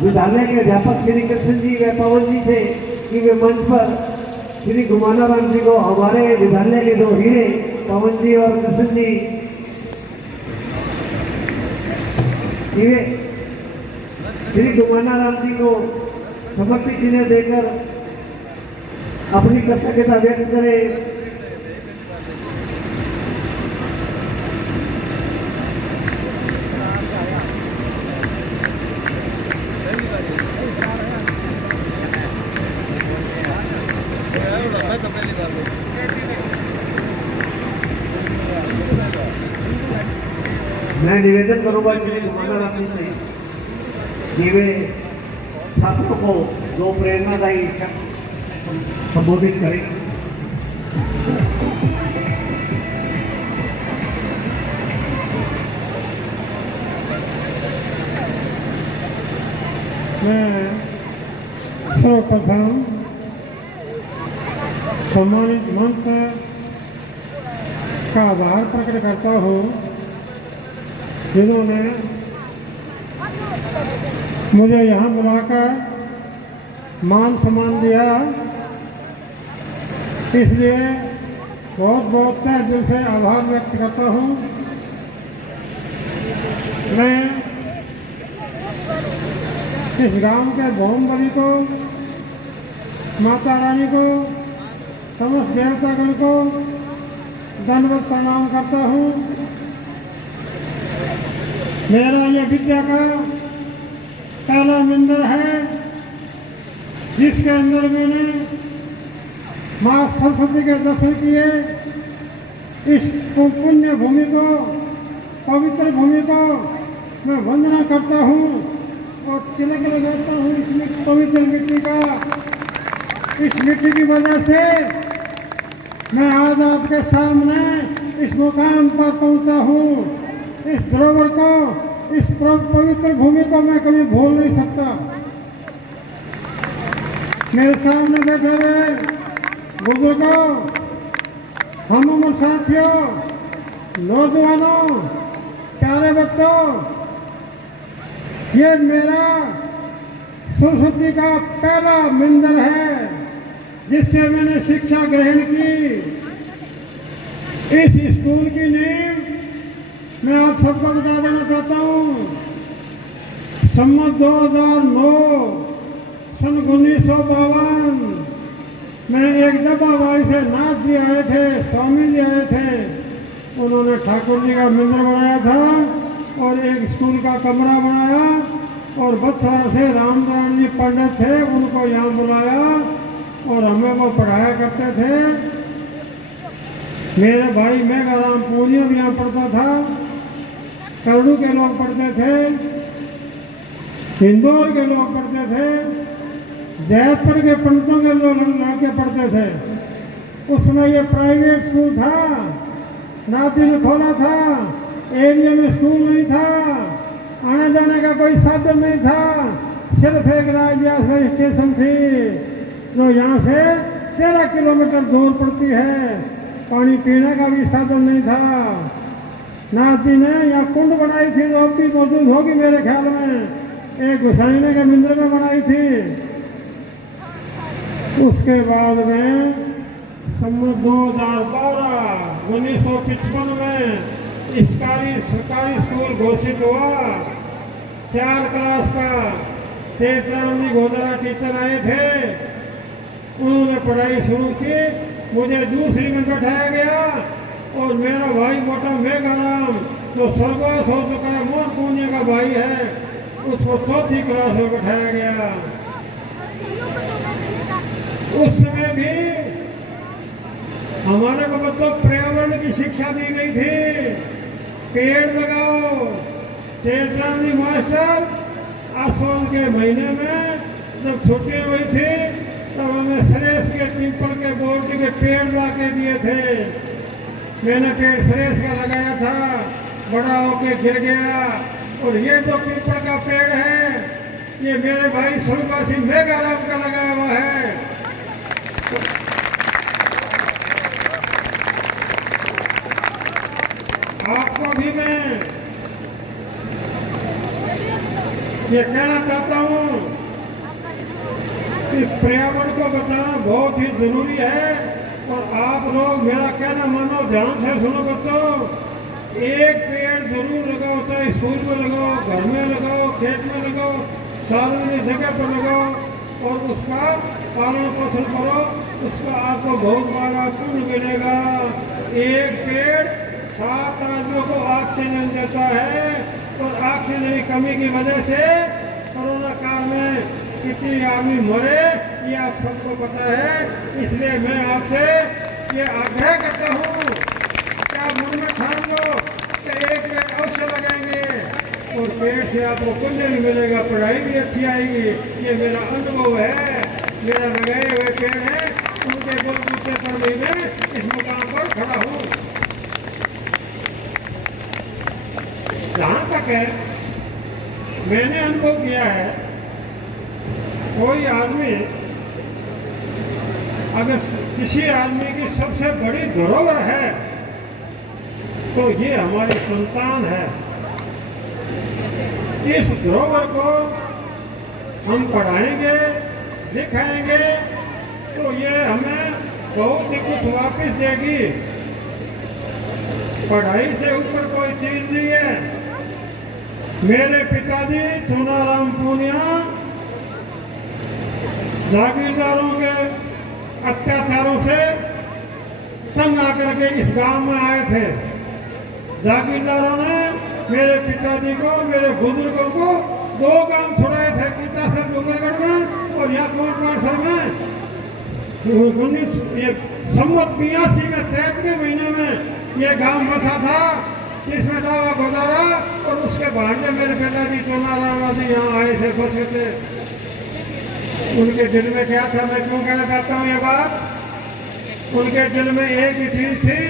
विद्यालय के अध्यापक श्री कृष्ण जी व पवन जी से कि वे मंच पर श्री घुमानाराम जी को, हमारे विद्यालय के दो हीरे पवन जी और कृष्ण जी, वे श्री घुमानाराम जी को समर्पित चिन्ह देकर अपनी कृतज्ञता व्यक्त करें। मैं निवेदन करूंगा श्री घुमानाराम जी से कि वे छात्रों को दो प्रेरणादायी संबोधित करें। मैं सर्वप्रथम सम्मानित मंच का आभार प्रकट करता हूँ जिन्होंने मुझे यहाँ बुलाकर मान सम्मान दिया, इसलिए बहुत बहुत तहे दिल से आभार व्यक्त करता हूँ। मैं इस गांव के भोमबली को, माता रानी को, समस्त देवतागण को दंडवत प्रणाम करता हूँ। मेरा ये विद्या का पहला मंदिर है जिसके अंदर मैंने माँ सरस्वती के दर्शन किए। इस पुण्य भूमि को, पवित्र भूमि को मैं वंदना करता हूँ और तिलक लगाता हूँ इस पवित्र मिट्टी का। इस मिट्टी की वजह से मैं आज आपके सामने इस मुकाम पर पहुँचा हूँ। इस धरोहर को, इस पवित्र भूमि को मैं कभी भूल नहीं सकता। मेरे सामने बैठे हुए बुजुर्गों, हम उम्र साथियों, नौजवानों, प्यारे बच्चों, ये मेरा सरस्वती का पहला मंदिर है जिससे मैंने शिक्षा ग्रहण की। इस स्कूल की नींव मैं आप सबको बता देना चाहता हूँ। सम्मत 2009 सन 1952 में एक डब्बावाड़ी से नाथ जी आए थे, स्वामी जी आए थे। उन्होंने ठाकुर जी का मंदिर बनाया था और एक स्कूल का कमरा बनाया और बछड़ा से रामनारायण जी पंडित थे, उनको यहाँ बुलाया और हमें वो पढ़ाया करते थे। मेरे भाई मेघाराम पूनिया भी यहाँ पढ़ता था, करड़ू के लोग पढ़ते थे, इंदौर के लोग पढ़ते थे, जयपुर के पंडितों के लोग लड़के पढ़ते थे। उसमें ये प्राइवेट स्कूल था, नाती ने खोला था, एरिया में स्कूल नहीं था, आने जाने का कोई साधन नहीं था, सिर्फ एक राज्य स्टेशन थी जो यहाँ से 13 किलोमीटर दूर पड़ती है। पानी पीने का भी साधन नहीं था। नाती ने यहाँ कुंड बनाई थी जो अब भी मौजूद होगी मेरे ख्याल में, एक गुसाइने के मंदिर में बनाई थी। उसके बाद में सन 1955 में सरकारी स्कूल घोषित हुआ। 4 क्लास का तेजराम जी गोदरा टीचर आए थे, उन्होंने पढ़ाई शुरू की। मुझे दूसरी में बैठाया गया और मेरा भाई मोटा मेघाराम जो स्वर्गवास हो चुका है, मोहन पूनिया का भाई है, उसको 4थी क्लास में बैठाया गया। उस समय भी हमारे को मतलब पर्यावरण की शिक्षा दी गई थी, पेड़ लगाओ। तेजराम जी मास्टर आसोन के महीने में जब छुट्टी हुई थी तब हमें श्रेष्ठ के पीपल के बोर्ड के पेड़ ला के दिए थे। मैंने पेड़ श्रेष्ठ का लगाया था, बड़ा होके गिर गया। और ये जो पीपल का पेड़ है ये मेरे भाई स्वर्गवासी मेघाराम का लगाया हुआ है। आपको भी मैं ये कहना चाहता हूँ कि पर्यावरण को बचाना बहुत ही जरूरी है। और आप लोग मेरा कहना मानो, ध्यान से सुनो बच्चों। एक पेड़ जरूर लगाओ, चाहे स्कूल में लगाओ, घर में लगाओ, खेत में लगाओ, सार्वजनिक जगह पर लगाओ और उसका पालन पोषण करो। उसका आपको बहुत बड़ा पुण्य मिलेगा। एक पेड़ 7 आदमियों को ऑक्सीजन देता है और ऑक्सीजन की कमी की वजह से कोरोना काल में कितनी आदमी मरे, ये आप सबको पता है। इसलिए मैं आपसे ये आग्रह करता हूँ कि आप मन में ठान लो कि एक पेड़ अवश्य लगाएंगे और पेड़ से आपको पुण्य भी मिलेगा, पढ़ाई भी अच्छी आएगी। ये मेरा अनुभव है, मेरा लगाए हुए पेड़ है, उनके बलबूते पर भी मैं इस मुकाम पर खड़ा हूँ। जहाँ तक है मैंने अनुभव किया है, कोई आदमी अगर किसी आदमी की सबसे बड़ी धरोहर है तो ये हमारी संतान है। इस धरोहर को हम पढ़ाएंगे, दिखाएंगे तो ये हमें बहुत ही कुछ वापस देगी। पढ़ाई से ऊपर कोई चीज नहीं है। मेरे पिताजी चुनाराम पूनिया जागीरदारों के अत्याचारों से तंग आकर के इस गांव में आए थे। जागीरदारों ने मेरे पिताजी को, मेरे बुजुर्गों को 2 गांव छुड़ाए थे, पिता से डूंगरगढ़ में और यहाँ कोटवाड़सर में। 1982 में 3 महीने में ये गांव बसा था, इसमें डावा गुजारा। और उसके भांजे मेरे पिताजी चुनाराम जी यहाँ आए थे, बचे थे। उनके दिल में क्या था, मैं क्यों कहना चाहता हूँ ये बात। उनके दिल में एक ही चीज थी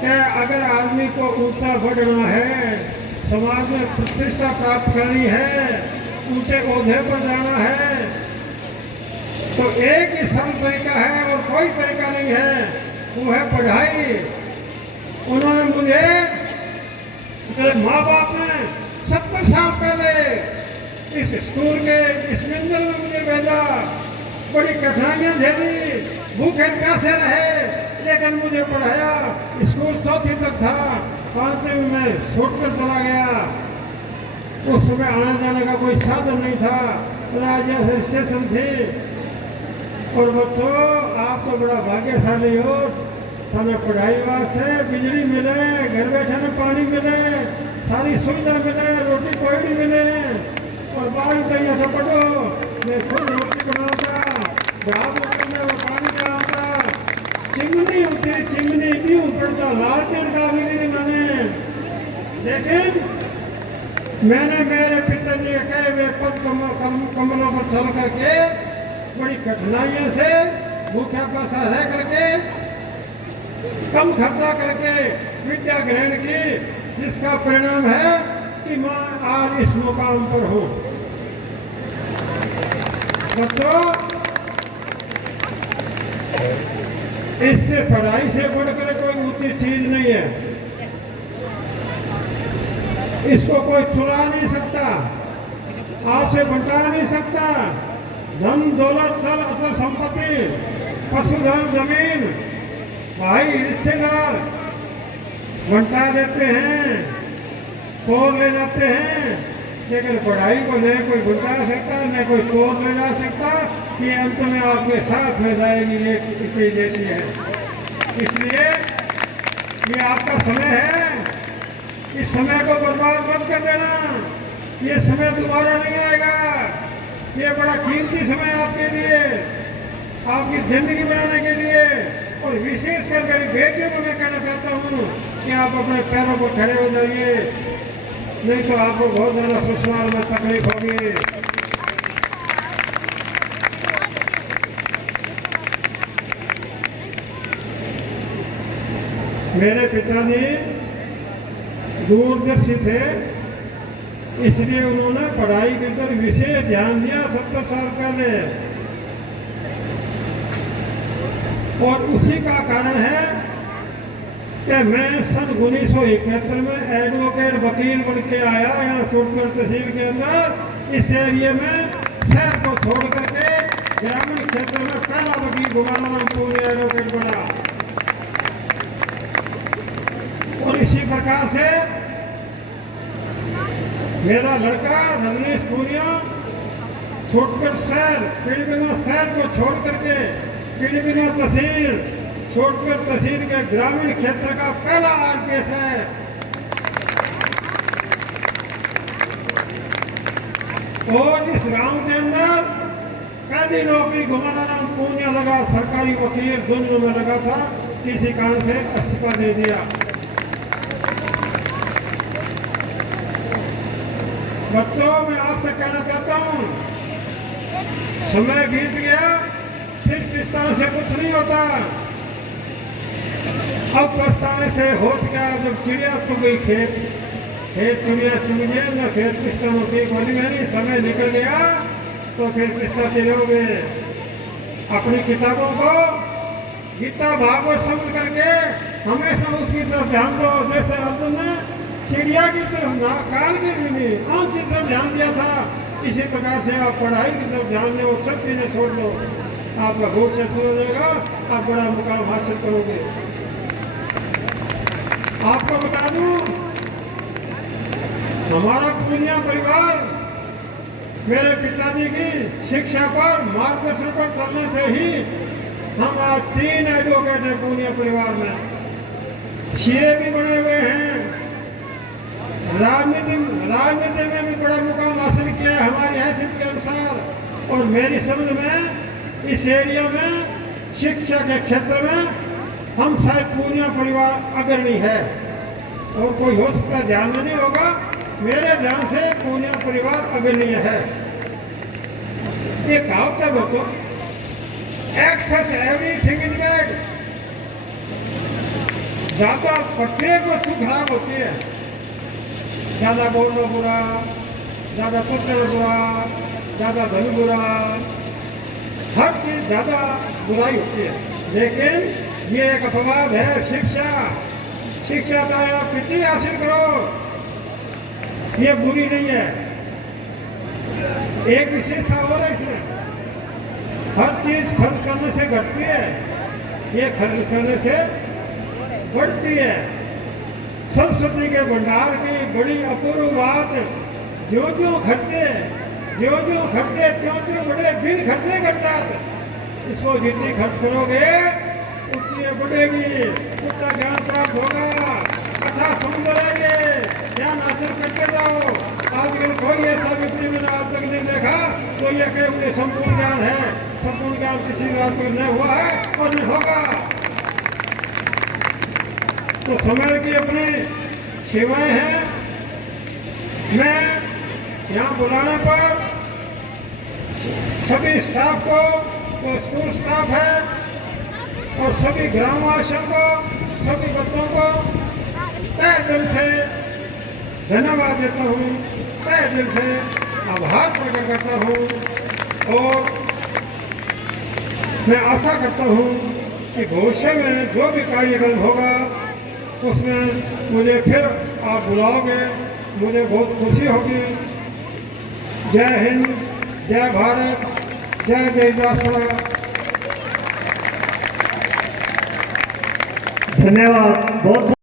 कि अगर आदमी को ऊंचा बढ़ना है, समाज में प्रतिष्ठा प्राप्त करनी है, ऊंचे ओहदे पर जाना है, तो एक ही सरल तरीका है और कोई तरीका नहीं है, वो है पढ़ाई। उन्होंने मुझे, मेरे माँ बाप ने 70 साल पहले इस स्कूल के इस मंदिर में मुझे भेजा। बड़ी कठिनाइयां झेली, भूखे प्यासे रहे, लेकिन मुझे पढ़ाया। स्कूल 4वीं तक था, 5वीं में मैं छोड़कर चला गया। उस समय आने जाने का कोई साधन नहीं था, राजा से स्टेशन थे। और बच्चों, आप तो बड़ा भाग्यशाली हो, हमें पढ़ाई वास्ते बिजली मिले, घर बैठे में पानी मिले, सारी सुविधा मिले, रोटी कोई भी मिले। और बाहर तैयार से पढ़ो, मैं खुद रोटी बनाता, रात में वो पानी बनाता, चिमनी होती, चिमनी भी उतरता, लालटेन का भी नहीं मैंने। लेकिन मैंने मेरे पिताजी के वे पद कमलों पर चल करके, बड़ी कठिनाइयों से भूखा प्यासा रह करके, कम खर्चा करके विद्या ग्रहण की, जिसका परिणाम है कि मैं आज इस मुकाम पर हूँ। बच्चों, इससे पढ़ाई से बढ़कर कोई ऊंची चीज नहीं है। इसको कोई चुरा नहीं सकता, आपसे बंटा नहीं सकता। धन दौलत चल अचल संपत्ति, पशुधन, जमीन, भाई रिश्तेदार बंटा देते हैं, तोड़ ले जाते हैं, लेकिन पढ़ाई को न कोई बंटा सकता, न कोई तोड़ ले जा सकता। ये अंत में आपके साथ में जाएगी, ये चीज देती है। इसलिए ये आपका समय है, इस समय को बर्बाद मत कर देना। ये समय दोबारा नहीं आएगा। ये बड़ा कीमती समय आपके लिए, आपकी जिंदगी बनाने के लिए। और विशेष कर मेरी बेटियों को मैं कहना चाहता हूँ कि आप अपने पैरों पर खड़े हो जाइए, नहीं तो आपको बहुत ज़्यादा ससुराल में तकलीफ होगी। मेरे पिताजी दूरदर्शी थे, इसलिए उन्होंने पढ़ाई की तरफ विशेष ध्यान दिया 70 साल पहले। और उसी का कारण है कि मैं सन 1971 में एडवोकेट वकील बन के आया यहाँ सूटगढ़ तहसील के अंदर। इस एरिए में शहर को छोड़ करके ग्रामीण क्षेत्र में पहला वकील घुमाना पूरे एडवोकेट बना। और इसी प्रकार से मेरा लड़का रजनीश पूनिया सूटगढ़ शहर पीड़बिना शहर को छोड़ करके पीड़बिना तहसील सूटगढ़ तहसील के ग्रामीण क्षेत्र का पहला आरपीएस है। और इस गांव के अंदर पहली नौकरी घुमाना नाम पूनिया लगा, सरकारी वकील दोनों में लगा था, किसी कारण से इस्तीफा दे दिया। बच्चों मैं आपसे कहना चाहता हूं, समय बीत गया, फिर किस तरह से कुछ नहीं होता। अब पछताने से हो गया, जब चिड़िया चुग गई खेत, खेत चिड़िया चुग गए न खेत किस तरह होती बोली नहीं, समय निकल गया तो फिर किस तरह चलोगे। अपनी किताबों को गीता भागवत समझ करके हमेशा उसकी तरफ ध्यान दो। जैसे अर्जुन ने चिड़िया की तरफ ना कान की भी नहीं आंख की तरफ ध्यान दिया था, इसी प्रकार से आप पढ़ाई की तरफ ध्यान दो, सब चीजें छोड़ दो, आपका बहुत अच्छा हो जाएगा, आप बड़ा मुकाम हासिल करोगे। आपको बता दूं, हमारा पूनिया परिवार मेरे पिताजी की शिक्षा पर मार्गदर्शन पर चलने से ही हम आज 3 एडवोकेट हैं पूनिया परिवार में। सीए भी बने हुए हैं, राजनीति में भी बड़ा मुकाम हासिल किया है हमारी हैसियत के अनुसार। और मेरी समझ में इस एरिया में शिक्षा के क्षेत्र में हम शायद पूनिया परिवार अग्रणी है। और कोई हो सकता है ध्यान में नहीं होगा, मेरे ध्यान से पूनिया परिवार अग्रणीय है। ये कहावत है बच्चों, एक्सेस एवरीथिंग इज बैड। ज्यादा प्रत्येक वस्तु खराब होती है, ज्यादा बोलना बुरा, ज्यादा पुत्र बुरा, ज्यादा धन बुरा, हर चीज ज्यादा बुराई होती है। लेकिन ये एक अपवाद है, शिक्षा का आप कितनी हासिल करो, ये बुरी नहीं है। एक विशेषता और है इसमें, हर चीज खर्च करने से घटती है, ये खर्च करने से बढ़ती है। सरस्वती के भंडार की बड़ी अपूर्व बात, जो खर्चे त्यों बड़े, बिन खर्चे करता। इसको जितनी खर्च करोगे उतनी बढ़ेगी, उतना ज्ञान प्राप्त होगा, अच्छा समझ रहेंगे, ज्ञान हासिल करते जाओ। आजकल कोई ऐसा व्यक्ति मैंने आज तक नहीं देखा तो ये कहे मुझे संपूर्ण ज्ञान है। संपूर्ण ज्ञान किसी बात पर नहीं हुआ है और नहीं होगा। तो समय की अपनी सीमाएं हैं। मैं यहाँ बुलाने पर सभी स्टाफ को, तो स्कूल स्टाफ है और सभी ग्रामवासियों को, सभी बच्चों को तहे दिल से धन्यवाद देता हूँ, तहे दिल से आभार प्रकट करता हूँ। और मैं आशा करता हूँ कि भविष्य में जो भी कार्यक्रम होगा उसमें मुझे फिर आप बुलाओगे, मुझे बहुत खुशी होगी। जय हिंद, जय भारत, जय जय राष्ट्र। धन्यवाद बहुत।